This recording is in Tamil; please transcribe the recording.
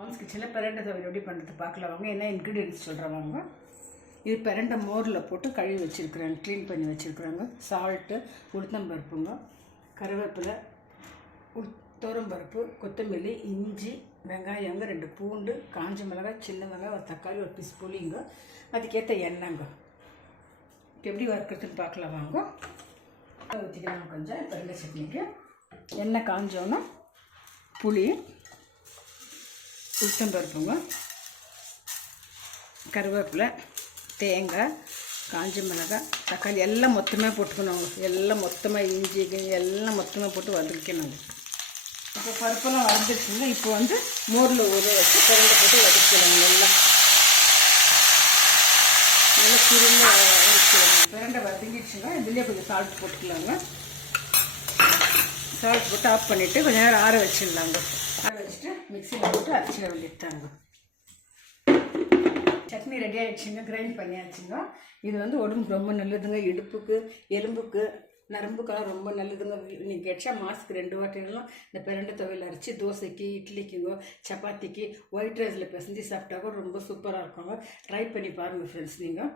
மாம்ஸ் கிச்சனில் பிரண்டை துவையல் எப்படி பண்ணுறது பார்க்கலாம் வாங்க. என்ன இன்க்ரீடியன்ஸ் சொல்கிறேன் வாங்க. இது பிரண்டை மோரில் போட்டு கழுவி வச்சுருக்குறாங்க, க்ளீன் பண்ணி வச்சுருக்குறாங்க. சால்ட்டு, உளுத்தம்பருப்புங்க, கருவேப்பிலை, துவரம்பருப்பு, கொத்தமல்லி, இஞ்சி, வெங்காயங்க, 2 பூண்டு, காஞ்ச மிளகாய், சின்ன வெங்காயம், ஒரு தக்காளி, ஒரு பீஸ் புளிங்க, அதுக்கேற்ற எண்ணெய்ங்க. எப்படி வறுக்கிறதுன்னு பார்க்கலாம் வாங்க. ஊற்றிக்கலாம் கொஞ்சம் பிரண்டை சட்னிக்கு. எண்ணெய் காஞ்சோன்னா புளி, உளுத்தம்பருப்புங்க, கருவேப்பிலை, தேங்காய், காஞ்ச மிளகாய், தக்காளி எல்லாம் மொத்தமாக போட்டுக்கணும். எல்லாம் மொத்தமாக இஞ்சி எல்லாம் மொத்தமாக போட்டு வதக்கணும். இப்போ பருப்பெல்லாம் வதக்கிடுச்சுங்க. இப்போ மோரில் ஊற வச்சு பிரண்டை போட்டு வதக்கலாம். நல்லா திரும்ப வதக்கலாம். பிரண்டை வதங்கிடுச்சுங்க. இதுலேயே கொஞ்சம் சால்ட் போட்டுக்கலாங்க. சால்ட் போட்டு ஆஃப் பண்ணிவிட்டு கொஞ்சம் நேரம் ஆற வச்சிடலாங்க. ஆற வச்சுட்டு மிக்சியில் போட்டு அரைச்சிட வேண்டியதாங்க. சட்னி ரெடி ஆகிடுச்சுங்க, கிரைண்ட் பண்ணியாச்சுங்க. இது உடம்புக்கு ரொம்ப நல்லதுங்க. இடுப்புக்கு, எலும்புக்கு, நரம்புக்கெல்லாம் ரொம்ப நல்லதுங்க. நீங்கள் எக்ஸ்ட்ரா மாதத்துக்கு 2 வாட்டிலும் இந்த பிரண்டை துவையல் அரைச்சி தோசைக்கு, இட்லிக்குங்கோ, சப்பாத்திக்கு, ஒயிட் ரைஸில் பிசைஞ்சு சாப்பிட்டா கூட ரொம்ப சூப்பராக இருக்குங்க. ட்ரை பண்ணி பாருங்கள் ஃப்ரெண்ட்ஸ். நீங்கள்